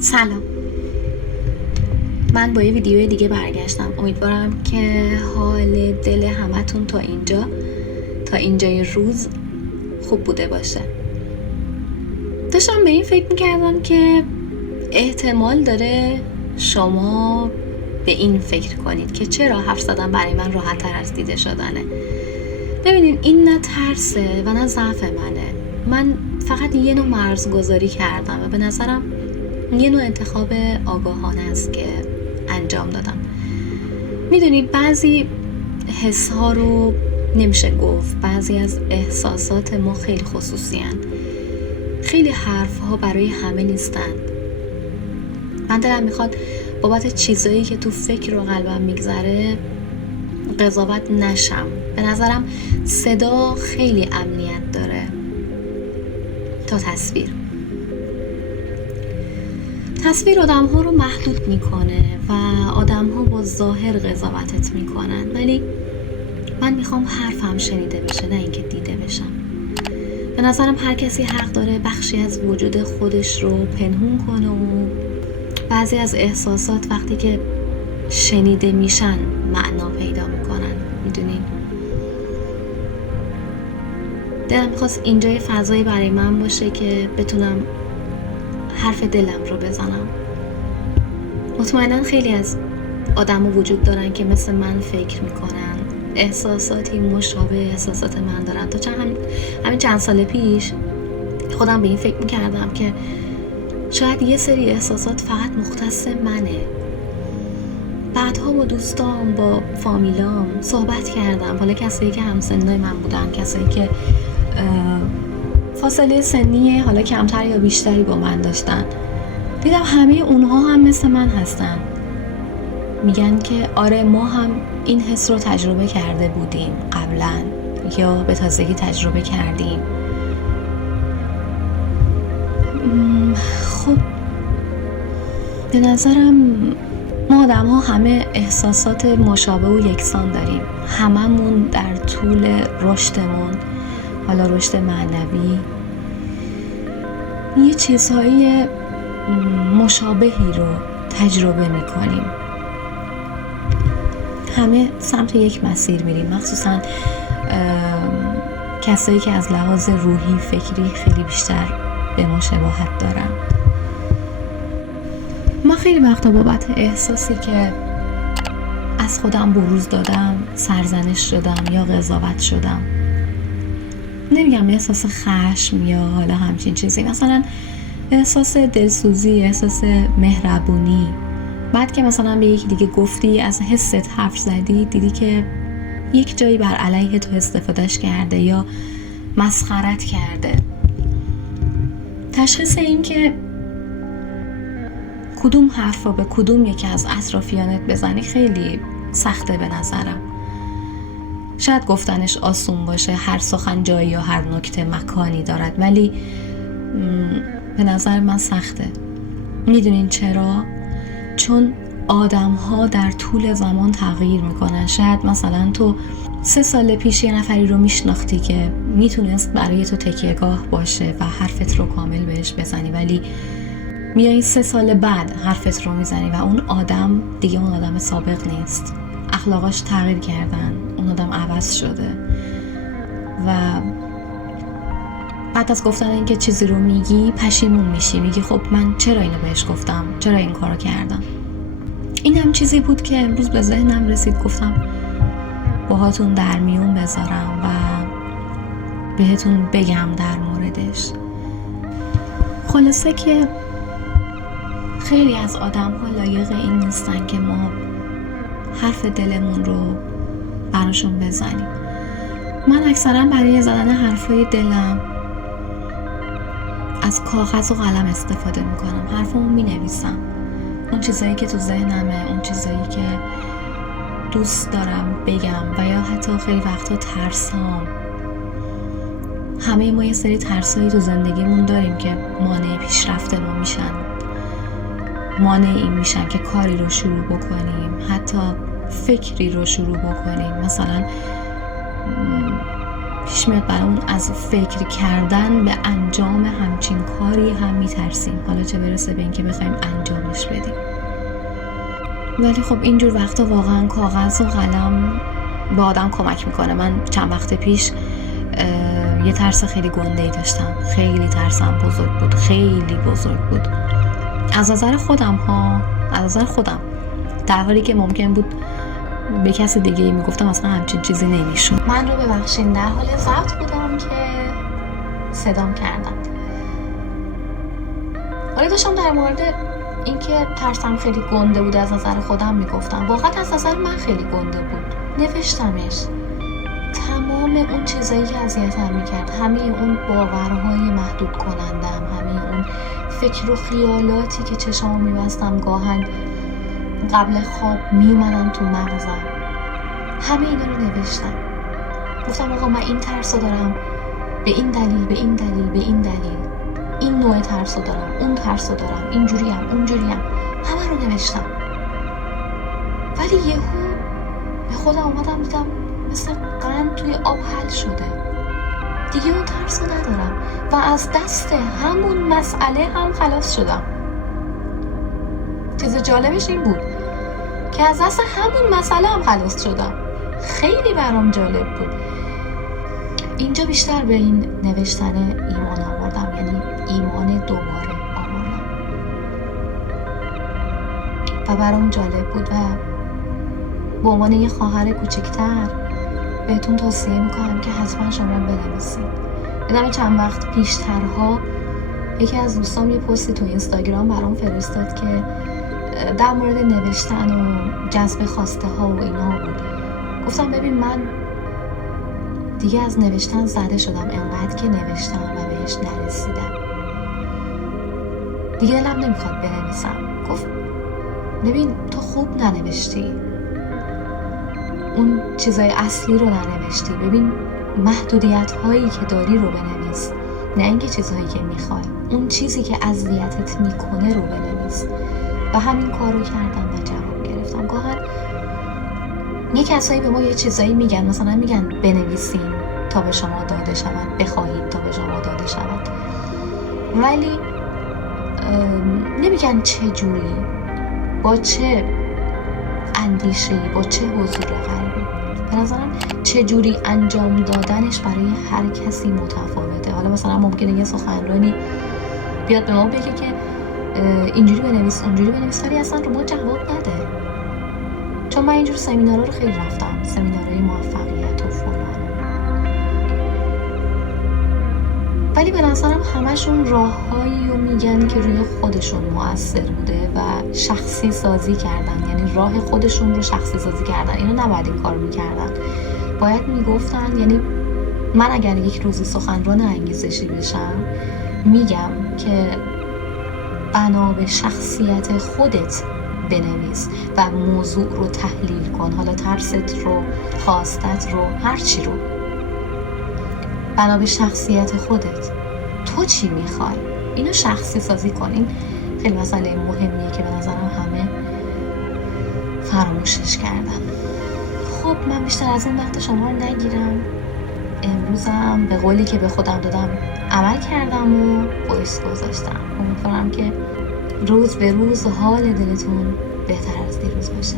سلام، من با یه ویدیو دیگه برگشتم. امیدوارم که حال دل همتون تا اینجای روز خوب بوده باشه. داشتم به این فکر میکردم که احتمال داره شما به این فکر کنید که چرا حرف زدن برای من راحت تر از دیده شدنه. ببینین، این نه ترسه و نه ضعف منه. من فقط یه نوع مرزگذاری کردم و به نظرم یه نوع انتخاب آگاهانه است که انجام دادم. میدونید بعضی حس ها رو نمیشه گفت، بعضی از احساسات ما خیلی خصوصی هن. خیلی حرف ها برای همه نیستن. من دلم میخواد بابت چیزایی که تو فکر و قلبم میگذره قضاوت نشم. به نظرم صدا خیلی امنیت داره تا تصویر آدم ها رو محدود میکنه و آدم ها با ظاهر قضاوتت میکنن، ولی من میخوام حرفم شنیده بشه، نه اینکه دیده بشم. به نظرم هر کسی حق داره بخشی از وجود خودش رو پنهون کنه و بعضی از احساسات وقتی که شنیده میشن معنا پیدا میکنن. میدونین، دلم میخواست اینجا یه فضایی برای من باشه که بتونم حرف دلم رو بزنم. مطمئناً خیلی از آدم وجود دارن که مثل من فکر میکنن، احساساتی مشابه احساسات من دارن. تا همین چند سال پیش خودم به این فکر میکردم که شاید یه سری احساسات فقط مختص منه. بعدها با دوستام، با فامیلام صحبت کردم، حالا کسایی که همسنای من بودن، کسایی که فاصله سنی حالا کمتر یا بیشتری با من داشتن، دیدم همه اونها هم مثل من هستن. میگن که آره، ما هم این حس رو تجربه کرده بودیم قبلا یا به تازگی تجربه کردیم. خب به نظرم ما آدم ها همه احساسات مشابه و یکسان داریم. هممون در طول رشدمون، حالا رشد معنوی، یه چیزهای مشابهی رو تجربه میکنیم. همه سمت یک مسیر میریم، مخصوصا کسایی که از لحاظ روحی، فکری خیلی بیشتر به ما شباهت دارن. من خیلی وقتا بابت احساسی که از خودم بروز دادم سرزنش شدم یا قضاوت شدم. نمیگم احساس خشم یا حالا همچین چیزی، مثلا احساس دلسوزی، احساس مهربونی. بعد که مثلا به یکی دیگه گفتی، از حست حرف زدی، دیدی که یک جایی بر علیه تو استفادهش کرده یا مسخرت کرده. تشخیص این که کدوم حرف رو به کدوم یکی از اطرافیانت بزنی خیلی سخته به نظرم. شاید گفتنش آسون باشه، هر سخن جایی یا هر نکته مکانی دارد، ولی به نظر من سخته. میدونین چرا؟ چون آدم ها در طول زمان تغییر میکنن. شاید مثلا تو 3 سال پیش یه نفری رو میشناختی که میتونست برای تو تکیه‌گاه باشه و حرفت رو کامل بهش بزنی، ولی میای 3 سال بعد حرفت رو میزنی و اون آدم دیگه اون آدم سابق نیست. اخلاقاش تغییر کردن، اون آدم عوض شده و بعد از گفتن این که چیزی رو میگی پشیمون میشی، میگی خب من چرا اینو بهش گفتم، چرا این کارو کردم. این هم چیزی بود که امروز به ذهنم رسید، گفتم باهاتون در میون بذارم و بهتون بگم در موردش. خلاصه که خیلی از آدم ها لایق این نیستن که ما حرف دلمون رو براشون بزنیم. من اکثرا برای زدن حرفای دلم از کاغذ و قلم استفاده میکنم. حرفمو مینویسم، اون چیزایی که تو ذهنمه، اون چیزایی که دوست دارم بگم و یا حتی خیلی وقتا ترسام. همه ما یه سری ترسایی تو زندگیمون داریم که مانع پیشرفت ما میشن، مانع این میشن که کاری رو شروع بکنیم، حتی فکری رو شروع بکنیم. مثلا پیش میاد برامون از فکر کردن به انجام همچین کاری هم میترسیم، حالا چه برسه به اینکه بخوایم انجامش بدیم. ولی خب اینجور وقتا واقعا کاغذ و قلم به آدم کمک میکنه. من چند وقت پیش یه ترس خیلی گنده‌ای داشتم، خیلی ترسم بزرگ بود، خیلی بزرگ بود از نظر خودم، در حالی که ممکن بود به کسی دیگه میگفتم اصلا همچین چیزی نمیشد. من رو ببخشین، در حال ضبط بودم که صدام کردم. ولی داشتم در مورد اینکه ترسم خیلی گنده بود از نظر خودم میگفتم. واقعا از نظر من خیلی گنده بود. نوشتمش، تمام اون چیزایی که اذیتم میکرد، همه اون باورهای محدود کنندم، همه اون فکر و خیالاتی که چشامو میبستم گاهن قبل خواب میومدن تو مغزم، همه اینا رو نوشتم. گفتم آقا من این ترس رو دارم، به این دلیل، به این دلیل، به این دلیل، این نوع ترس رو دارم، اون ترس رو دارم، اینجوریم، اونجوریم، همه رو نوشتم. ولی یهو به خودم اومدم دیدم مثل قند توی آب حل شده، دیگه اون ترس رو ندارم و از دست همون مسئله هم خلاص شدم. چیز جالبش این بود که از دست همون مسئله هم خلاص شدم. خیلی برام جالب بود. اینجا بیشتر به این نوشتن ایمان آوردم، یعنی ایمان دوباره آوردم و برام جالب بود و به عنوان یه خواهر کوچکتر بهتون توصیه میکنم که حتما شما بنویسید. یادم چند وقت پیشترها یکی از دوستام یه پستی تو اینستاگرام برام فرستاد که در مورد نوشتن و جذب خواسته ها و اینا بود. گفتم ببین من دیگه از نوشتن زده شدم، انقدر که نوشتم و بهش نرسیدم، دیگه دلم نمیخواد بنویسم. گفت ببین تو خوب ننوشتی، اون چیزای اصلی رو ننوشتی، ببین محدودیت هایی که داری رو بنویس، نه اینکه چیزهایی که میخوای، اون چیزی که اذیتت میکنه رو بنویس. و همین کار رو کردم و جواب گرفتم. گاهن یه کسایی به ما یه چیزایی میگن، مثلا میگن بنویسین تا به شما داده شود، بخواهید تا به شما داده شود، ولی نمیگن چه جوری، با چه اندیشه‌ای، با چه حضور قلبی. به نظرم چه جوری انجام دادنش برای هر کسی متفاوته. حالا مثلا ممکنه یه سخنرانی بیاد به ما بگه که اینجوری بنویس، اونجوری بنویس، ولی اصلا رو ما جواب نده. چون من اینجور سمینارها رو خیلی رفتم، سمینارهای موفقیت و فلان، ولی به نظرم همشون راههایی رو میگن که روی خودشون مؤثر بوده و شخصی سازی کردن، یعنی راه خودشون رو شخصی سازی کردن. اینو نباید این کار میکردن، باید میگفتن. یعنی من اگر یک روزی سخنران انگیزشی بشم میگم که بنا به شخصیت خودت بنویس و موضوع رو تحلیل کن، حالا ترست رو، خواستت رو، هر چی رو، بنا به شخصیت خودت تو چی میخوای اینو شخصی سازی کن. این خیلی مسئله مهمیه که به نظرم همه فراموشش کردن. خب من بیشتر از این وقت شما رو نگیرم. امروزم به قولی که به خودم دادم عمل کردم و وایس گذاشتم. امیدوارم که روز به روز حال دلتون بهتر از دیروز باشه.